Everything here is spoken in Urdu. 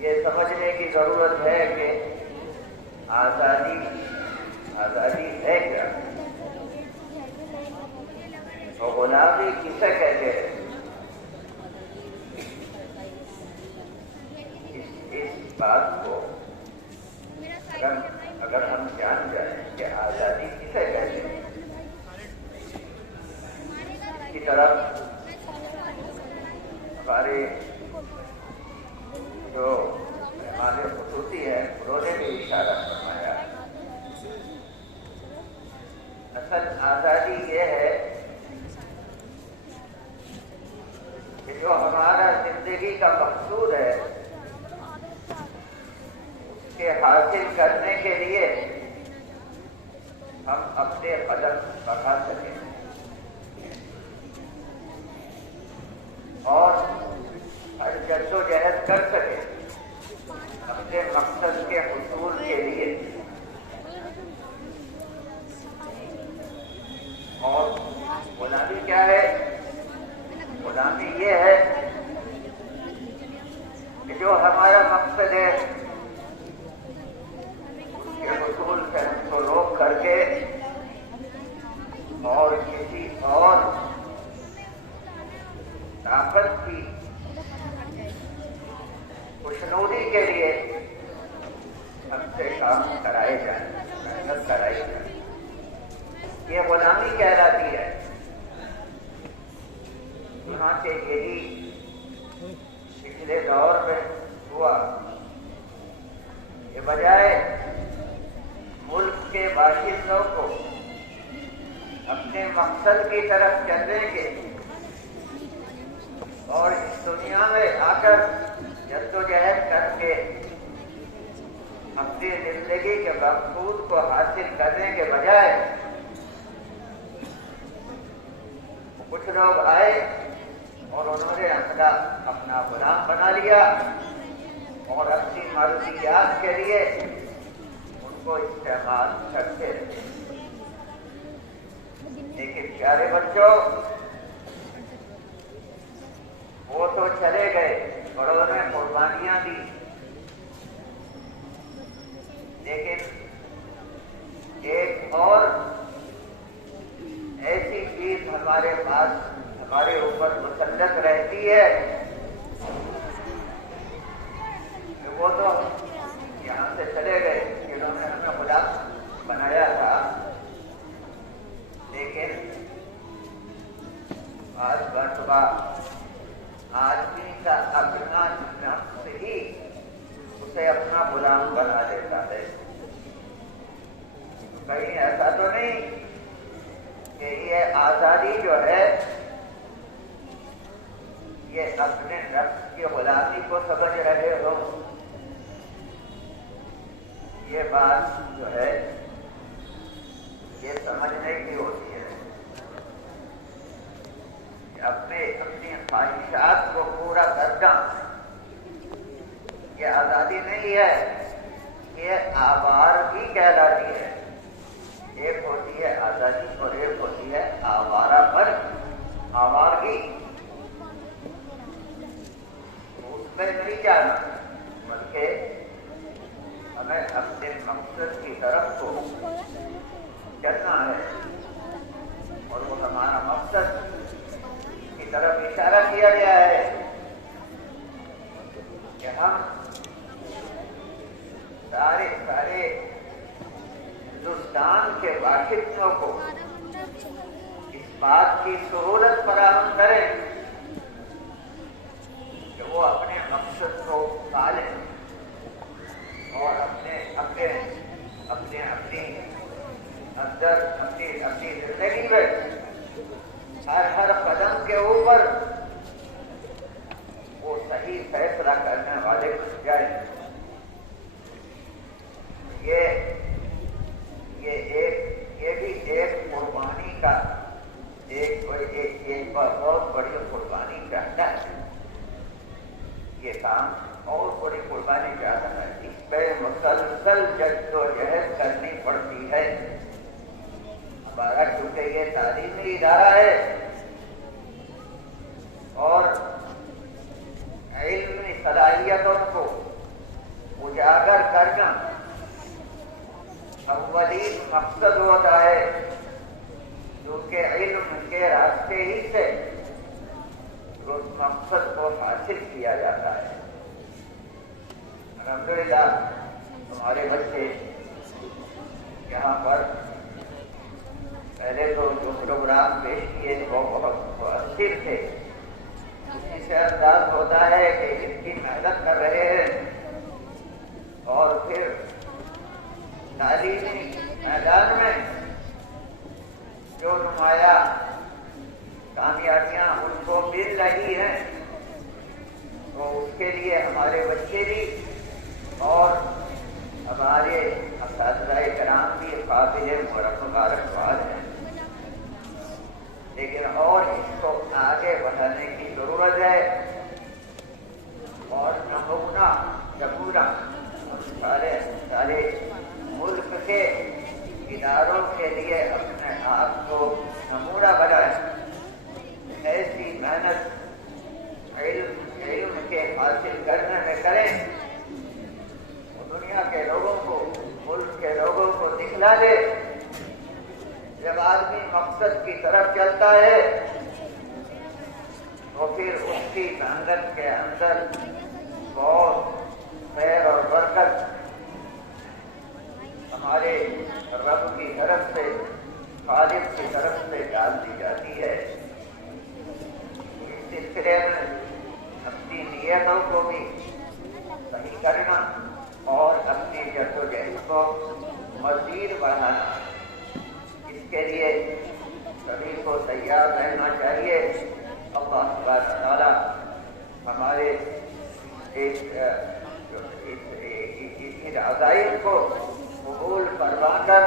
یہ سمجھنے کی ضرورت ہے کہ آزادی ہے کیا اور غلامی کسے کہتے ہیں. اس بات کو اگر ہم جان جائیں کہ آزادی کسے کہتے ہیں، کی طرف ہمارے جو ہمارے خصوصی ہیں انہوں نے بھی اشارہ فرمایا. اصل آزادی یہ ہے کہ جو ہمارا زندگی کا مقصود ہے اس کے حاصل کرنے کے لیے ہم اپنے قدم بڑھا سکیں اور ہر جد و جہد کر سکیں اپنے مقصد کے حصول کے لیے. اور غلامی کیا ہے؟ غلامی یہ ہے کہ جو ہمارا مقصد ہے اس کے حصول سے ہم کو روک کر کے اور کسی اور طاقت کی خوشنودی کے لیے ہم سے کام کرائے جائیں، محنت کرائی جائے. یہ غلامی کہلاتی ہے. چنانچہ یہی پچھلے دور میں ہوا کہ بجائے ملک کے باشندوں کو اپنے مقصد کی طرف چلنے کے اور اس دنیا میں آ کر جد و جہد کر کے اپنی زندگی کے مقصود کو حاصل کرنے کے بجائے کچھ لوگ آئے اور انہوں نے اپنا غلام بنا لیا اور اپنی مرضیات کے لیے ان کو استعمال کرتے رہے. لیکن پیارے بچوں، وہ تو چلے گئے، بڑوں نے قربانیاں دی، لیکن ایک اور ایسی چیز ہمارے پاس ہمارے اوپر مسلط رہتی ہے کہ وہ تو یہاں سے چلے گئے جنہوں نے ہمیں غلام بنایا تھا، لیکن آج مرتبہ آدمی کا اپنا نفس ہی اسے اپنا غلام بنا دیتا ہے. کہیں ایسا تو نہیں کہ یہ آزادی جو ہے یہ اپنے نفس کی غلامی کو سمجھ رہے ہو؟ یہ بات جو ہے یہ سمجھنے کی ہوتی ہے کہ اپنی خواہشات کو پورا کرنا یہ آزادی نہیں ہے، یہ آوارگی کہلاتی ہے. ایک ہوتی ہے آزادی اور ایک ہوتی ہے آوارہ پر آوارگی. اس میں نہیں جانا بلکہ ہمیں اپنے مقصد کی طرف کو چلنا ہے اور وہ ہمارا مقصد کی طرف اشارہ کیا گیا ہے کہ ہم سارے ہندوستان کے باشندوں کو اس بات کی سہولت فراہم کریں کہ وہ اپنے مقصد کو پالیں اور اپنی زندگی میں ہر قدم کے اوپر وہ صحیح فیصلہ کرنے والے بن جائیں. یہ بھی ایک قربانی کا ایک بہت بڑی قربانی چاہتا ہے. یہ کام اور بڑی قربانی چاہتا ہے. اس پہ مسلسل جد و جہد کرنی پڑتی ہے. ہمارا چونکہ یہ تعلیمی ادارہ ہے اور علم اولین مقصد ہوتا ہے، کیونکہ علم کے راستے ہی سے اس مقصد کو حاصل کیا جاتا ہے۔ الحمدللہ ہمارے بچے یہاں پر پہلے تو جو پروگرام پیش کیے وہ بہت مؤثر تھے، اس سے انداز ہوتا ہے کہ ان کی محنت کر رہے ہیں اور پھر تعلیمی میدان میں جو نمایاں کامیابیاں ان کو مل رہی ہیں، تو اس کے لیے ہمارے بچے بھی اور ہمارے اساتذہ کرام بھی قابل مبارکباد ہیں، لیکن اور اس کو آگے بڑھانے کی ضرورت ہے اور نمونہ سارے ملک کے اداروں کے لیے اپنے آپ کو نمونہ بنائیں، ایسی محنت علم کے حاصل کرنے میں کریں، دنیا کے لوگوں کو، ملک کے لوگوں کو دکھلا دے۔ جب آدمی مقصد کی طرف چلتا ہے تو پھر اس کی محنت کے اندر بہت خیر اور برکت ہمارے رب کی طرف سے، خالق کی طرف سے ڈال دی جاتی ہے۔ اس سلسلے میں اپنی نیتوں کو بھی صحیح کرنا اور اپنی جدوجہد کو مزید بڑھانا، اس کے لیے سبھی کو تیار رہنا چاہیے۔ اللہ تبارک تعالیٰ ہمارے اس عزائم کو قبول فرما کر